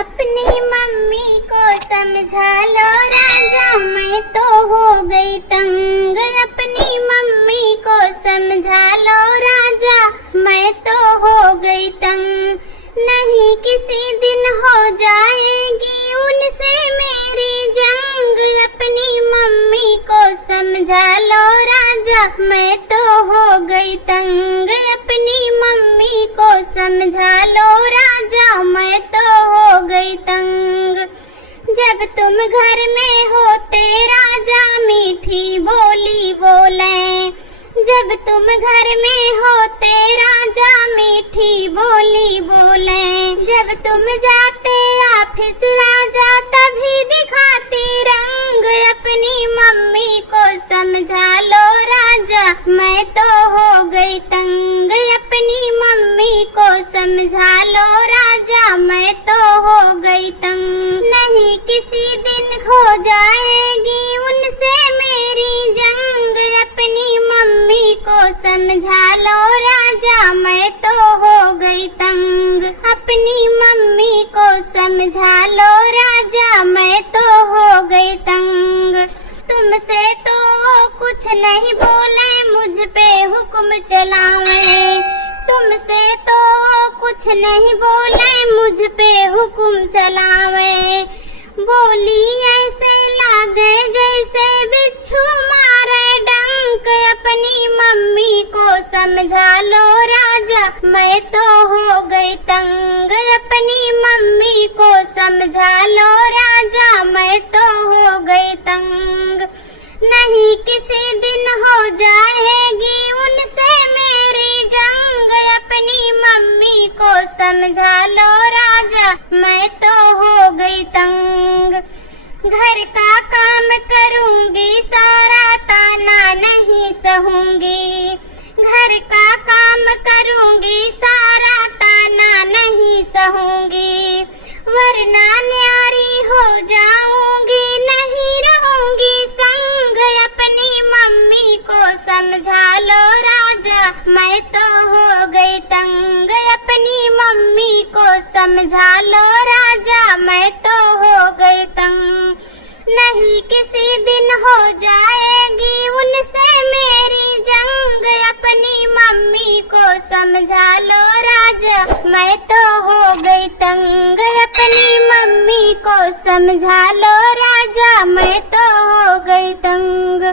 अपनी मम्मी को समझा लो राजा, मैं तो हो गई तंग। अपनी मम्मी को समझा लो राजा, मैं तो हो गई तंग। नहीं किसी दिन हो जाएगी उनसे मेरी जंग। अपनी मम्मी को समझा लो राजा, मैं तो हो गई तंग। अपनी मम्मी को समझा लो राजा, मैं तो हो गई तंग। जब तुम घर में होते राजा मीठी बोली बोले, जब तुम घर में होते राजा मीठी बोली बोले। जब तुम जाते ऑफिस राजा तभी दिखाती रंग। अपनी मम्मी को समझा लो राजा, मैं तो हो गई तंग। अपनी मम्मी को समझा लो राजा, मैं तो हो गई तंग। नहीं किसी दिन हो जाएगी उनसे मेरी जंग। अपनी मम्मी को समझा लो राजा, मैं तो हो गई तंग। अपनी मम्मी को समझा लो राजा, मैं तो हो गई तंग। तुमसे तो वो कुछ नहीं बोले, मुझ पे हुक्म चलावे। तुमसे तो वो कुछ नहीं बोले, मुझ पे हुक्म चलावे। बोली ऐसे लागे जैसे बिच्छू मारे डंक। अपनी मम्मी को समझा लो राजा, मैं तो हो गई तंग। अपनी मम्मी को समझा लो राजा, मैं तो हो गई तंग। नहीं किसी दिन हो जाएगी उनसे मेरी जंग। अपनी मम्मी को समझा लो राजा, मैं तो हो गई तंग। घर का काम करूंगी सारा, ताना नहीं सहूंगी। घर का काम करूंगी सारा, ताना नहीं सहूंगी। वरना न्यारी हो जाऊंगी, नहीं रहूंगी संग। अपनी मम्मी को समझा लो राजा, मैं तो हो गई तंग। अपनी मम्मी को समझा लो राजा, मैं तो हो गई तंग। नहीं किसी दिन हो जाएगी उनसे मेरी जंग। अपनी मम्मी को समझा लो राजा, मैं तो हो गई तंग। अपनी मम्मी को समझा लो राजा, मैं तो हो गई तंग।